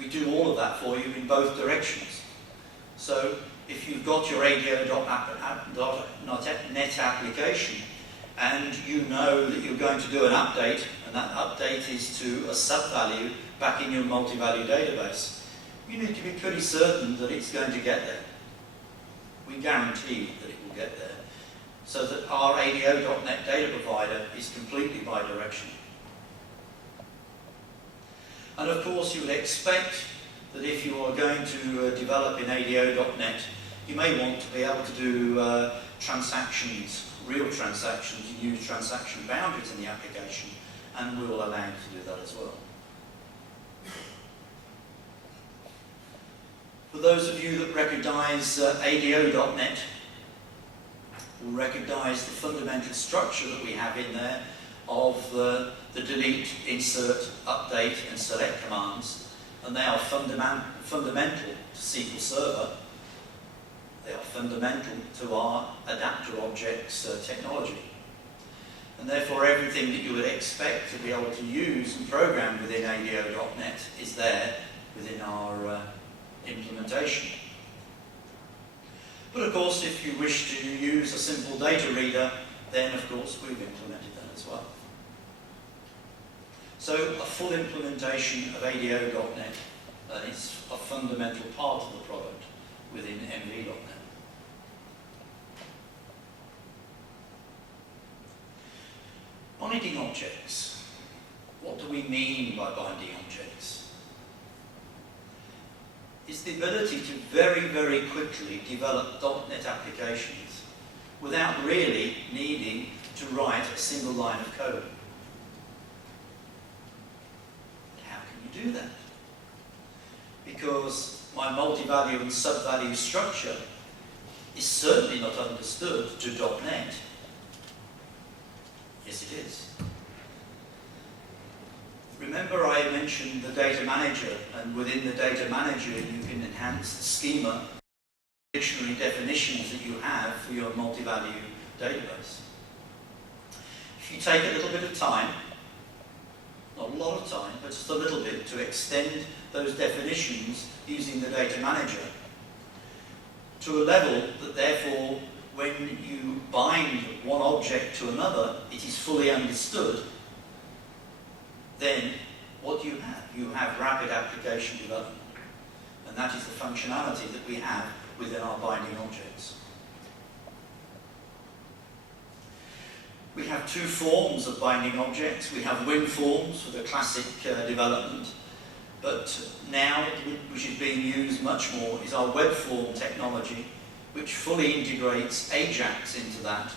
we do all of that for you in both directions. So if you've got your ADO.net application and you know that you're going to do an update, and that update is to a sub-value back in your multi-value database, you need to be pretty certain that it's going to get there. We guarantee that it will get there, so that our ADO.net data provider is completely bidirectional. And of course, you would expect that if you are going to develop in ADO.net, you may want to be able to do transactions, real transactions, and use transaction boundaries in the application, and we will allow you to do that as well. For those of you that recognise ADO.net, will recognise the fundamental structure that we have in there of the delete, insert, update and select commands, and they are fundamental to SQL Server. They are fundamental to our adapter objects technology. And therefore everything that you would expect to be able to use and program within ADO.net is there within our implementation. But of course, if you wish to use a simple data reader, then of course we've implemented that as well. So a full implementation of ADO.net is a fundamental part of the product within MV.net. Binding objects. What do we mean by binding objects? It's the ability to very, very quickly develop .NET applications without really needing to write a single line of code. But how can you do that? Because my multi-value and sub-value structure is certainly not understood to .NET. Yes, it is. Remember I mentioned the data manager, and within the data manager you can enhance the schema, dictionary definitions that you have for your multi-value database. If you take a little bit of time, not a lot of time, but just a little bit, to extend those definitions using the data manager to a level that therefore when you bind one object to another, it is fully understood, then what do you have? You have rapid application development. And that is the functionality that we have within our binding objects. We have two forms of binding objects. We have Win forms for the classic development, but now, which is being used much more, is our web form technology, which fully integrates Ajax into that.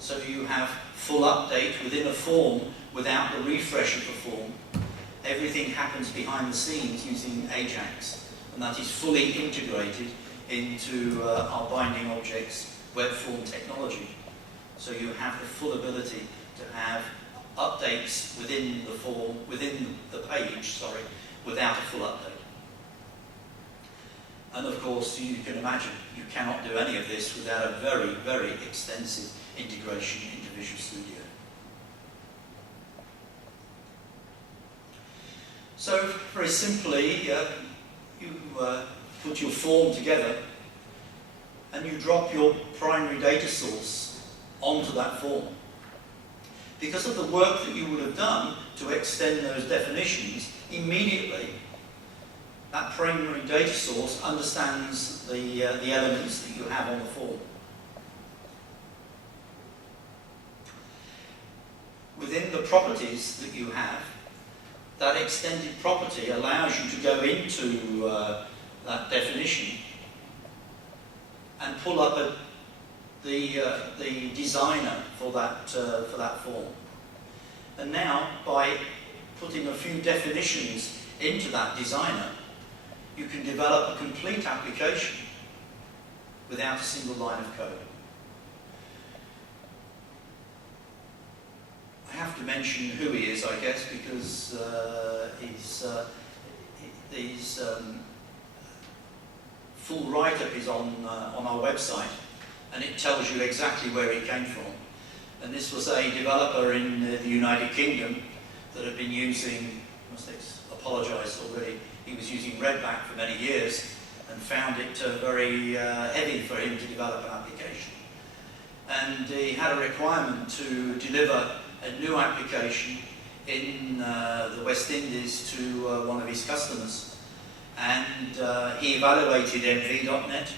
So you have full update within a form without the refresh of the form. Everything happens behind the scenes using Ajax, and that is fully integrated into our binding objects web form technology. So you have the full ability to have updates within the form, within the page, without a full update. And of course, you can imagine, you cannot do any of this without a very, very extensive integration into Visual Studio. So, very simply, you put your form together and you drop your primary data source onto that form. Because of the work that you would have done to extend those definitions, immediately that primary data source understands the elements that you have on the form. Within the properties that you have, that extended property allows you to go into that definition and pull up the designer for that form. And now, by putting a few definitions into that designer, you can develop a complete application without a single line of code. I have to mention who he is, I guess, because his full write-up is on our website, and it tells you exactly where he came from. And this was a developer in the United Kingdom that had been using a apologised already. He was using Redback for many years and found it very heavy for him to develop an application. And he had a requirement to deliver a new application in the West Indies to one of his customers. And he evaluated MV.NET.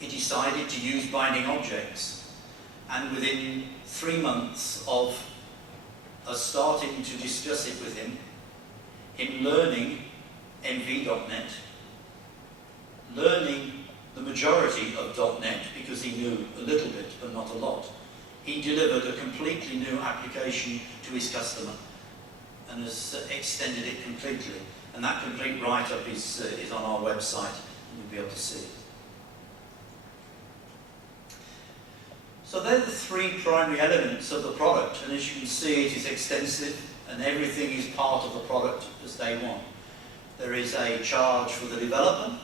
He decided to use binding objects. And within 3 months of us starting to discuss it with him learning MV.NET, learning the majority of .NET because he knew a little bit but not a lot, he delivered a completely new application to his customer and has extended it completely. And that complete write-up is on our website, and you'll be able to see it. So they're the 3 primary elements of the product, and as you can see, it is extensive, and everything is part of the product as day one. There is a charge for the developer,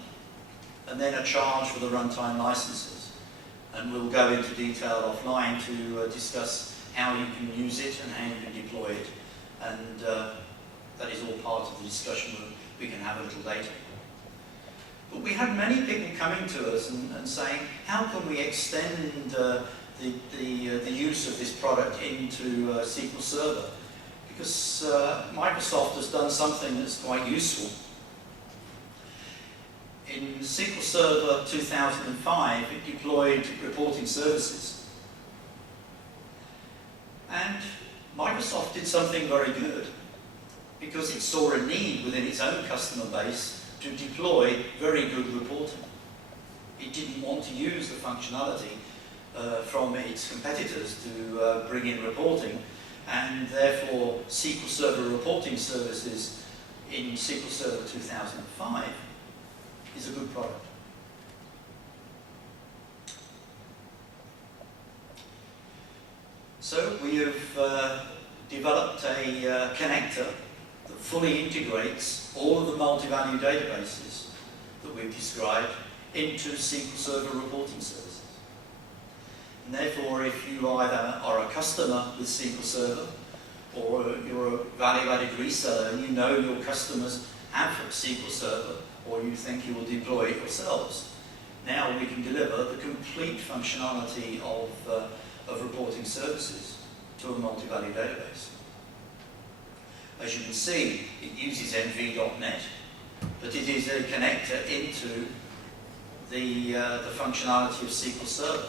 and then a charge for the runtime licenses. And we'll go into detail offline to discuss how you can use it and how you can deploy it. And that is all part of the discussion we can have a little later. But we had many people coming to us and saying, how can we extend the use of this product into SQL Server? Because Microsoft has done something that's quite useful. In SQL Server 2005, it deployed reporting services. And Microsoft did something very good, because it saw a need within its own customer base to deploy very good reporting. It didn't want to use the functionality from its competitors to bring in reporting, and therefore SQL Server reporting services in SQL Server 2005 is a good product. So we have developed a connector that fully integrates all of the multi-value databases that we've described into SQL Server reporting services. And therefore, if you either are a customer with SQL Server or you're a value-added reseller and you know your customers have SQL Server, or you think you will deploy it yourselves, now we can deliver the complete functionality of reporting services to a multi-value database. As you can see, it uses MV.NET, but it is a connector into the functionality of SQL Server.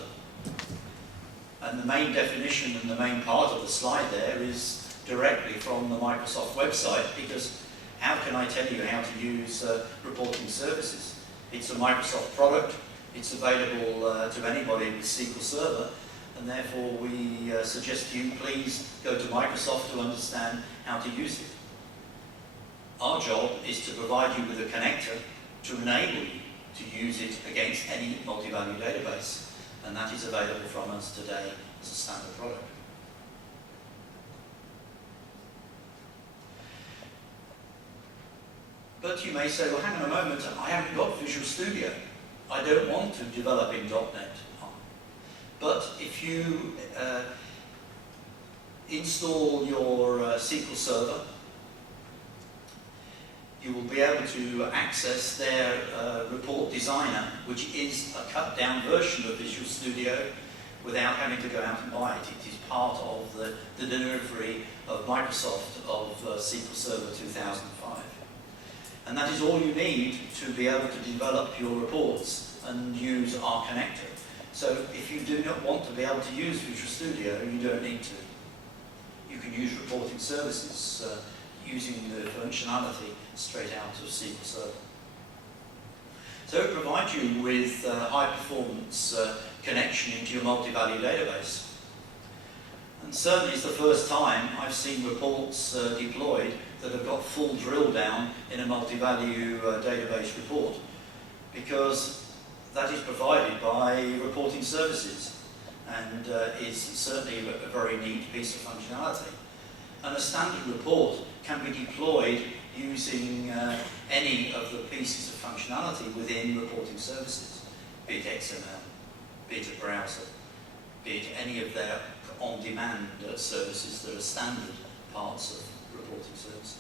And the main definition and the main part of the slide there is directly from the Microsoft website, because how can I tell you how to use reporting services? It's a Microsoft product, it's available to anybody with SQL Server, and therefore we suggest you please go to Microsoft to understand how to use it. Our job is to provide you with a connector to enable you to use it against any multi-value database, and that is available from us today as a standard product. But you may say, well, hang on a moment, I haven't got Visual Studio. I don't want to develop in .NET. But if you install your SQL Server, you will be able to access their report designer, which is a cut-down version of Visual Studio, without having to go out and buy it. It is part of the delivery of Microsoft of SQL Server 2005. And that is all you need to be able to develop your reports and use our connector. So if you do not want to be able to use Visual Studio, you don't need to. You can use reporting services using the functionality straight out of SQL Server. So it provides you with high-performance connection into your multi-value database. And certainly it's the first time I've seen reports deployed that have got full drill down in a multi-value database report, because that is provided by reporting services and is certainly a very neat piece of functionality. And a standard report can be deployed using any of the pieces of functionality within reporting services, be it XML, be it a browser, be it any of their on-demand services that are standard parts of reporting services.